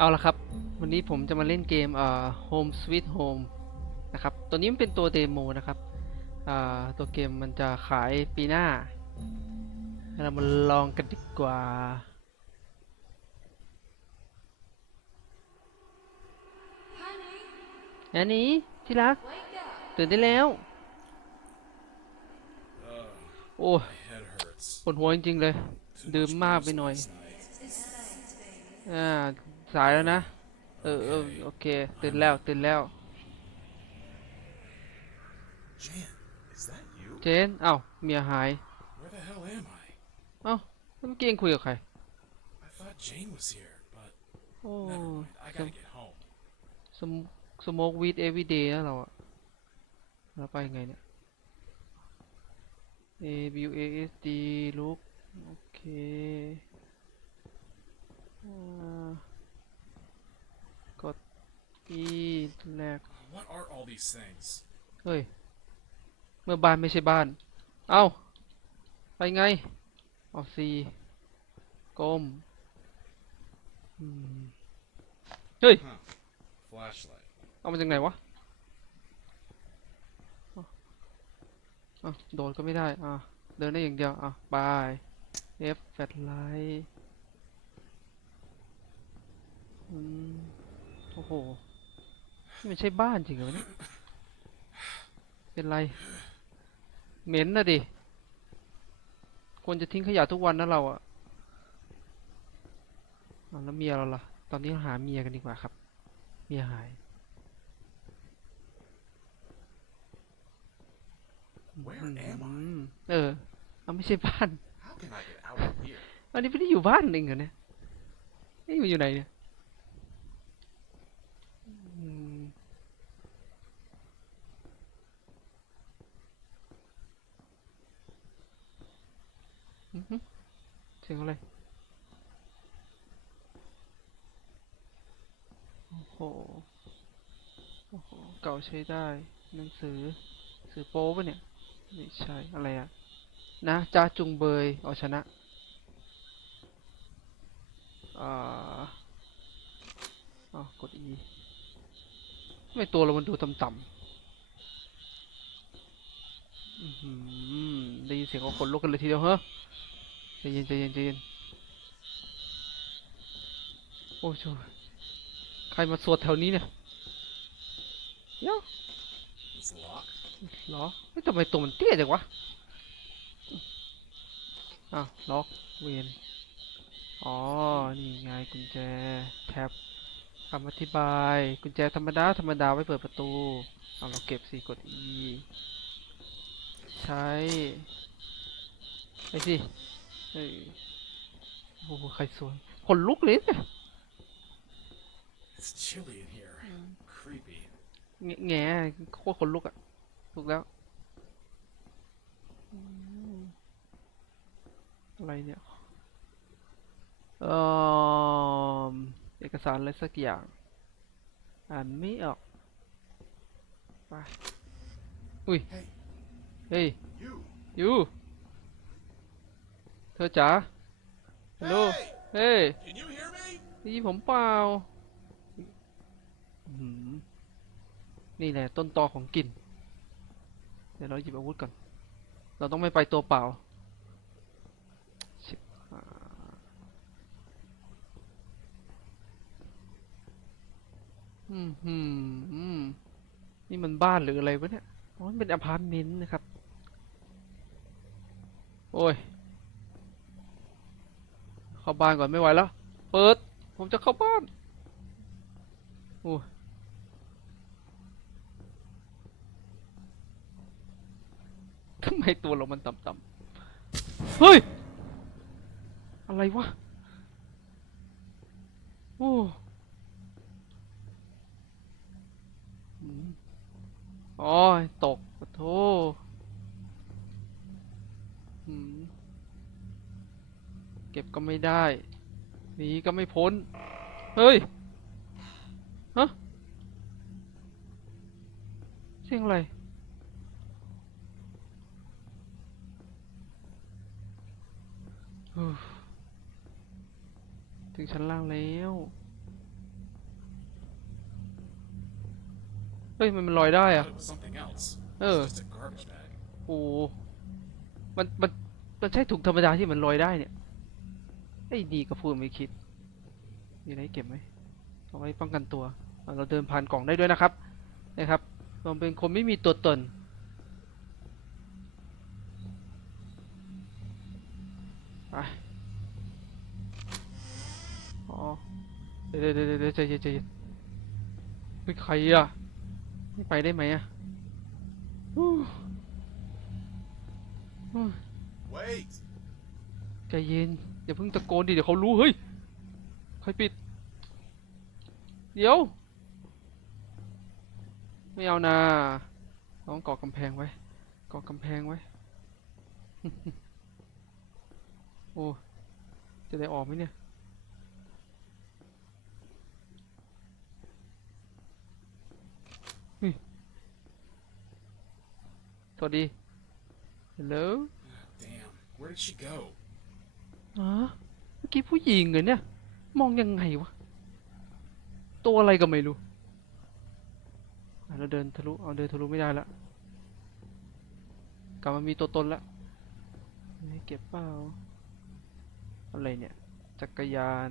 เอาละครับ วันนี้ผมจะมาเล่นเกมเอ่อ Home Sweet Home นะครับ ตัวนี้มันเป็นตัวเดโมนะครับอ่าตัวเกมมันจะขายปีหน้า เรามาลองกันดีกว่า อันนี้ที่รัก ตื่นได้แล้ว โอ้ย Head hurts. ปวดหัวจริง ๆ เลย Too ดื่ม much มาก booze ไปหน่อย last night. อ่า สายแล้วนะ เออเออโอเค ตื่นแล้ว ตื่นแล้ว Jan, is that you? เจน เอ้า เมียหาย Where the hell am I? เอ้าเมื่อกี้ยังคุยกับใคร I thought Jane was here, but โอ้ never mind. I gotta get home. สมสโมกวีดเอวีเดย์นะเราอะแล้วไปไงเนี่ย A B U A S D ลุกโอเคอ่า E แรก What are all these things? เฮ้ย เมื่อบ้านไม่ใช่บ้าน เอ้า ไปไงเอาซีก้มอืมเฮ้ย Flashlight. เอามาจากไหนวะอะอะโดดก็ไม่ได้ อะ เดินได้อย่างเดียว อะบาย F แฟลชไลท์อืม โอ้โห นี่มันใช่บ้านจริงเหรอวะเนี่ยเป็นไร เหม็นนะดิ ควรจะทิ้งขยะทุกวันนะเราอะอะแล้วเมียเราล่ะ ตอนนี้หาเมียกันดีกว่าครับ เมียหาย Where อื am I? มเออเอาไม่ใช่บ้าน How can I get out of here? อันนี้ไม่ได้อยู่บ้านเองเหรอเนี่ยนี่มันอยู่ไหนเนี่ยอืมอื้อหือ เสียงอะไร โอ้โห โอ้โห เก่าใช้ได้ หนังสือ สือโป๊ปะเนี่ย ไม่ใช่ อะไรอะนะจ้าจุงเบยเอาชนะอ่าอ๋อกด E ทำไมตัวเรามันดูต่ำๆอื้อหือ ได้ยินเสียงของคนลุกกันเลยทีเดียวเฮ้อใจเย็นใจเย็นใจเย็นโอ้ยช่วยใครมาสวดแถวนี้เนี่ยเดี๋ยว It's locked. เหรอเฮ้ยทำไมตัวมันเตี้ยจังวะอ้าวล็อกเวนอ๋อ นี่ไงกุญแจแท็บคำอธิบาย กุญแจธรรมดา ธรรมดาไว้เปิดประตู เอาเราเก็บสิกด E ใช้ไปสิเฮ้ยโอ้โหใครสวยคนลุกเลยเนี่ย It's chilly in here. Creepy. แงแง่โคตรคนลุกอะถูกแล้วอืมอะไรเนี่ย เอ่อเอกสารอะไรสักอย่าง อ่านไม่ออก ไป อุ้ย Hey, เฮ้ย you. ยูเธอจ๋าฮัลโหลเฮ้ย Can you hear me? ได้ยินผมเปล่าอื้อหือนี่แหละต้นตอของกลิ่น เดี๋ยวเราหยิบอาวุธก่อน เราต้องไม่ไปตัวเปล่าชิบหายอืมหืมอืมนี่มันบ้านหรืออะไรวะเนี่ย อ๋อ มันเป็นอพาร์ตเมนต์นะครับโอ้ย เข้าบ้านก่อนไม่ไหวแล้ว เปิด ผมจะเข้าบ้าน โอ้ยทำไมตัวเรามันต่ำๆ เฮ้ย อะไรวะ โอ้อ๋อตกปะโทอื เก็บก็ไม่ได้หนีก็ไม่พ้น เฮ้ย ฮะ เสียงอะไร ถึงชั้นล่างแล้ว เฮ้ย มันมันลอยได้อะเออ โอ้ มัน มัน มันใช่ถุงธรรมดาที่มันลอยได้เนี่ย ไอ้ดีก็พูดไม่คิด มีอะไรให้เก็บไหมเอาไว้ป้องกันตัวอะเราเดินผ่านกล่องได้ด้วยนะครับ นะครับเราเป็นคนไม่มีตัวตน ไปอ๋อเดี๋ยวเดี๋ยวเดี๋ยวเดี๋ยวใจเย็นใจเย็นเฮ้ยใครอะ ไม่ไปได้ไหมอะอู้อู้ Wait! ใจเย็น อย่าเพิ่งตะโกนดิเดี๋ยวเขารู้เฮ้ยใครปิด เดี๋ยว ไม่เอานะต้องเกาะกำแพงไว้เกาะกำแพงไว้ โอ้จะได้ออกไหมเนี่ยเฮ้ยสวัสดี Hello Damn. Where did she go? อ๋อเมื่อกี้ผู้หญิงเหรอเนี่ย มองยังไงวะ ตัวอะไรก็ไม่รู้เราเดินทะลุ เอาเดินทะลุไม่ได้ละกลับมามีตัวตนละเก็บเปล่า อะไรเนี่ย จักรยาน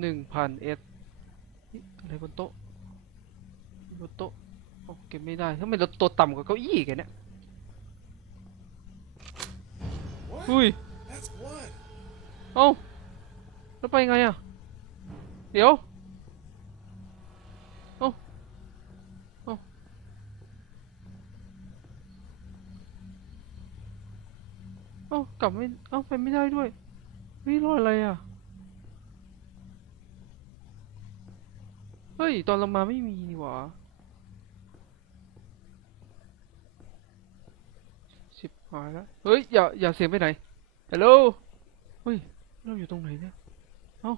หนึ่งพันเอสอะไรบนโต๊ะบนโต๊ะโอเก็บไม่ได้ทำไมเราตัวต่ำกว่าเก้าอี้กันเนี่ย What? อุ้ย That's blood. เอ้าแล้วไปไงอะ เดี๋ยวเอ้าเอ้าเอ้ากลับไม่เอ้าไปไม่ได้ด้วยเฮ้ยรอยอะไรอะ เฮ้ย ตอนเรามาไม่มีนี่หว่า สิบหายแล้วเฮ้ย อย่า อย่าเสียงไปไหน ฮัลโหล เฮ้ย เราอยู่ตรงไหนเนี่ย เอ้า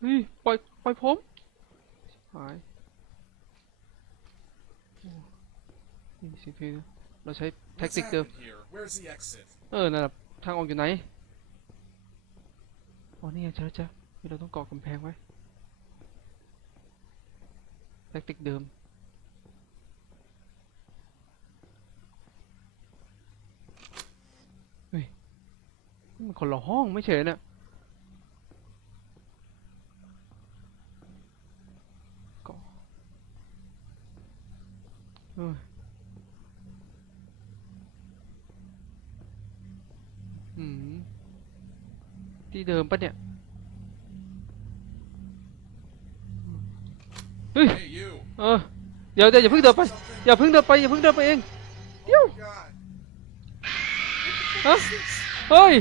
เฮ้ย ปล่อย ปล่อยผมชิบหายโอ้นี่สิพี่เราใช้แท็ก What's ติกเดิม happened here? Where's the exit? เออ นั่นแหละทางออกอยู่ไหน อ๋อ นี่ไงเจอเจอเฮ้ยเราต้องเกาะกำแพงไว้ แท็กติกเดิม เฮ้ยนี่ มันคนละห้องไม่ใช่เหรอเนี่ยกาะเอ้ยอืม ที่เดิมปะเนี่ย Hey, you. เออ เดี๋ยวเดี๋ยวอย่าเพิ่งเดินไป อย่าเพิ่งเดินไป อย่าเพิ่งเดินไปเอง เดี๋ยวฮะเฮ้ย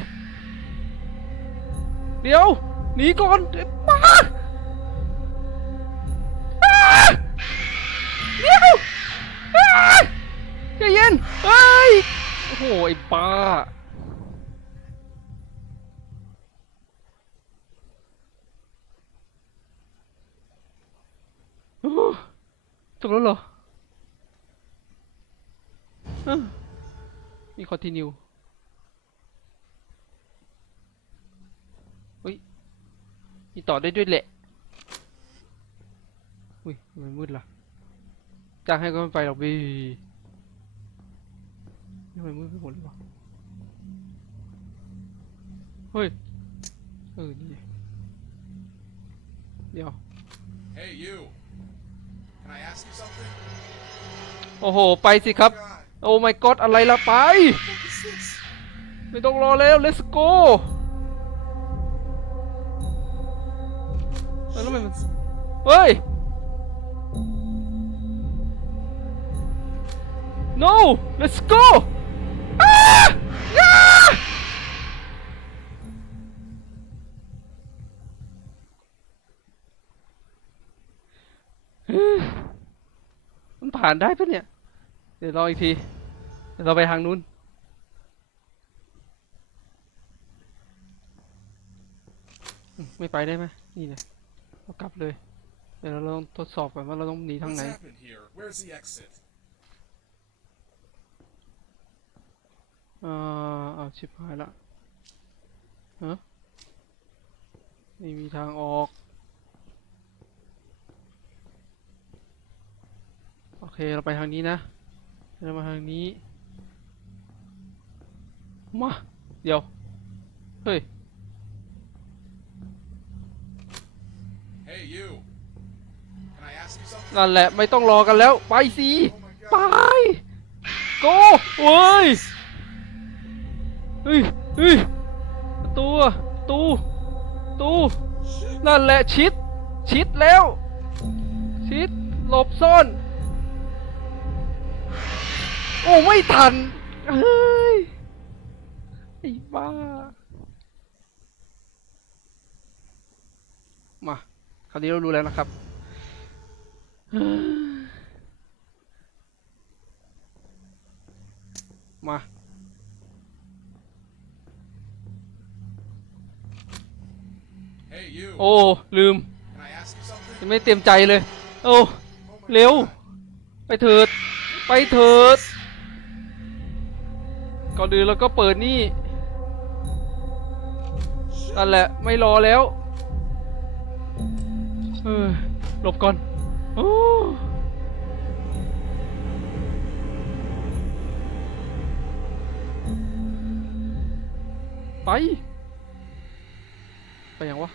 เดี๋ยวหนีก่อนเดี๋ยวป้าเดี๋ยวใจเย็นเฮ้ยโอ้โหไอ้ป้าโอ้จบแล้วเหรอมีคอนติเนียเฮ้ย มีต่อได้ด้วยแหละ อุ้ยทำไมันมืดล่ะจ้างให้ก็ไม่ไปหรอกบีทำไมมืดไปหมดเลยวะเฮ้ย เออ นี่ไงเดี๋ยว Hey, you. Can I ask you something? โอ้โห ไปสิครับ God. โอ้ my god อะไรล่ะไป What is this? ไม่ต้องรอแล้ว let's go แล้วทำไมมันเฮ้ย no let's go อ้าอ้าเฮ้ยมันผ่านได้ปะเนี่ย เดี๋ยวรออีกที เดี๋ยวเราไปทางนู้น ไม่ไปได้ไหมนี่เลย กลับเลย เดี๋ยวเราลองทดสอบก่อนว่าเราต้องหนีทาง What's ไหน happened here? Where's the exit? อ่าเอาชิบหายละฮะไม่มีทางออก โอเค เราไปทางนี้นะ เรามาทางนี้ มา เดี๋ยว เฮ้ย นั่นแหละไม่ต้องรอกันแล้ว ไปสิไปโกเว้ยเฮ้ยเฮ้ยตูอะประตูตูนั่นแหละชิด ชิดแล้ว ชิดหลบซ่อน โอ้ ไม่ทันเฮ้ยไอ้บ้า มา คราวนี้เรารู้แล้วนะครับ มา Hey, you. โอ้ ลืม Can I ask you something? ยังไม่เต็มใจเลย โอ้ Oh my เร็ว god. ไปเถิด ไปเถิด ก่อนอื่นเราก็เปิดนี่ นั่นแหละ ไม่รอแล้ว เออหลบก่อนโอ้ ไป ไปยังวะ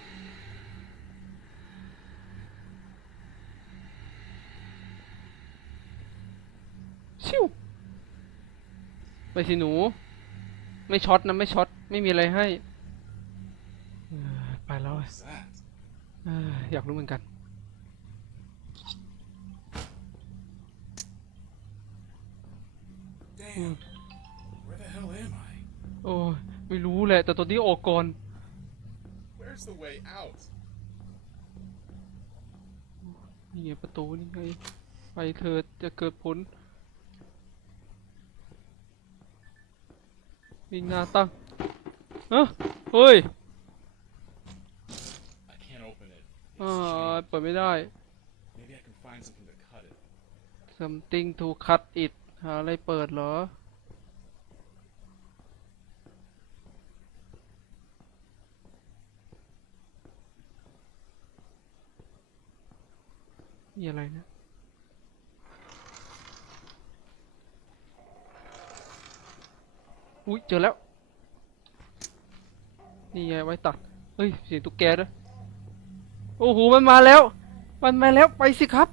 ชิวไปสิหนู ไม่ช็อตนะ ไม่ช็อต ไม่มีอะไรให้ ไปแล้วอยากรู้เหมือนกัน Where the hell am I? โอ้ยไม่รู้แหละ แต่ตอนนี้ออกก่อน Where's the way out? นี่ไงประตูนี่ไง ไปเถิดจะเกิดผลวิ่งหน้าตั้งเอ้อเฮ้ย I can't open it. อ่า It's เปิดไม่ได้ chained. Maybe I can find something to cut it. something to cut it หาอะไรเปิดเหรอมีอะไรนะอุ้ยเจอแล้ว นี่ไงไว้ตัด เฮ้ยเสียงตุ๊กแกด้วยโอ้โห มันมาแล้ว มันมาแล้วไปสิครับ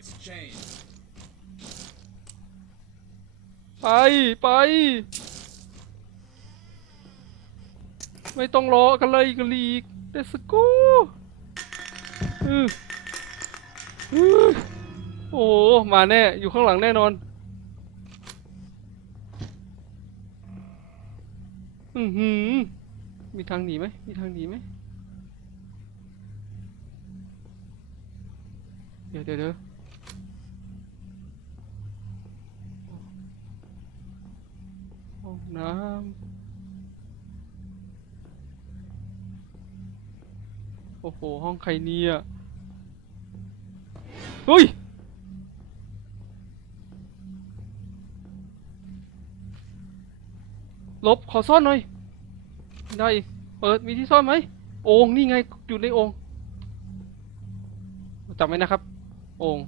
It's chained. ไปไป ไม่ต้องรอกันเลยกันลีกเดสก้อืออือโอ้โหมาแน่ อยู่ข้างหลังแน่นอน อือหือ มีทางหนีไหม มีทางหนีไหม เดี๋ยวเดี๋ยวเดี๋ยวห้อง น้ำ โอ้โห ห้องใครเนี่ยเฮ้ย ลบ ขอซ่อนหน่อย ได้ เปิด มีที่ซ่อนไหม โอ่งนี่ไง อยู่ในโอ่งจำไว้นะครับ โอ่ง